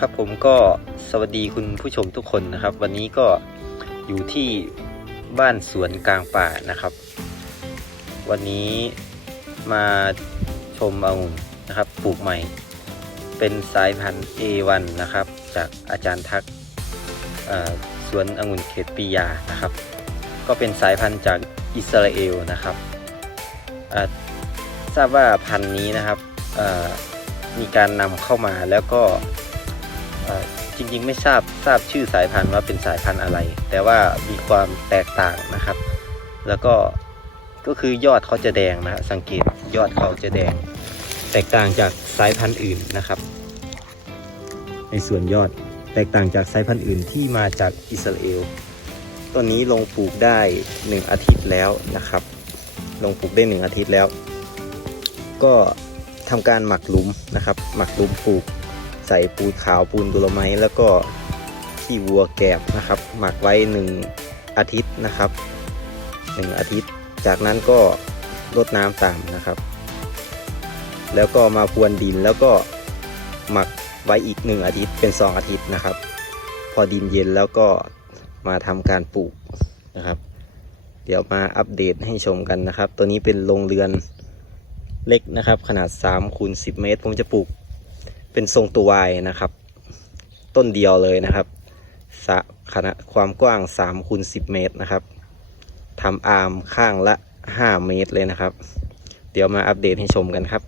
ครับผมก็สวัสดีคุณผู้ชมทุกคนนะครับ วันนี้ก็อยู่ที่บ้านสวนกลางป่านะครับ วันนี้มาชมองุ่นนะครับปลูกใหม่ เป็นสายพันธุ์ A1 นะครับ จากอาจารย์ทักสวนองุ่นเขตปียานะครับ ก็เป็นสายพันธุ์จากอิสราเอลนะครับทราบว่าพันธุ์นี้นะครับมีการนำเข้ามาแล้วก็ จริงๆ ไม่ทราบทราบชื่อสายพันธุ์ว่าเป็นสายพันธุ์อะไร แต่ว่ามีความแตกต่างนะครับ แล้วก็ก็คือยอดเขาจะแดงนะสังเกตยอดเขาจะแดง แตกต่างจากสายพันธุ์อื่นนะครับ ในส่วนยอดแตกต่างจากสายพันธุ์อื่นที่มาจากอิสราเอลต้นนี้ลงปลูกได้ 1 อาทิตย์แล้วนะครับ ลงปลูกได้ 1 อาทิตย์แล้ว ก็ทำการหมักหลุมนะครับ หมักหลุมปลูก ใส่ปูนขาวปูนดโลไมต์แล้วก็ขี้วัวแกบนะครับ หมักไว้ 1 อาทิตย์นะครับ 1 อาทิตย์ จากนั้นก็รดน้ำตามนะครับ แล้วก็มาพรวนดินแล้วก็หมักไว้อีก 1 อาทิตย์เป็น 2 อาทิตย์นะครับ พอดินเย็นแล้วก็มาทำการปลูกนะครับ เดี๋ยวมาอัปเดตให้ชมกันนะครับ ตัวนี้เป็นโรงเรือนเล็กนะครับ ขนาด3คูณ10 เมตร ผมจะปลูก เป็นทรงตัววายนะครับ ต้นเดียวเลยนะครับสะขนาดความกว้าง3คูณ10 เมตรนะครับทำอาร์มข้างละ 5 เมตรเลยนะครับ เดี๋ยวมาอัปเดตให้ชมกันครับ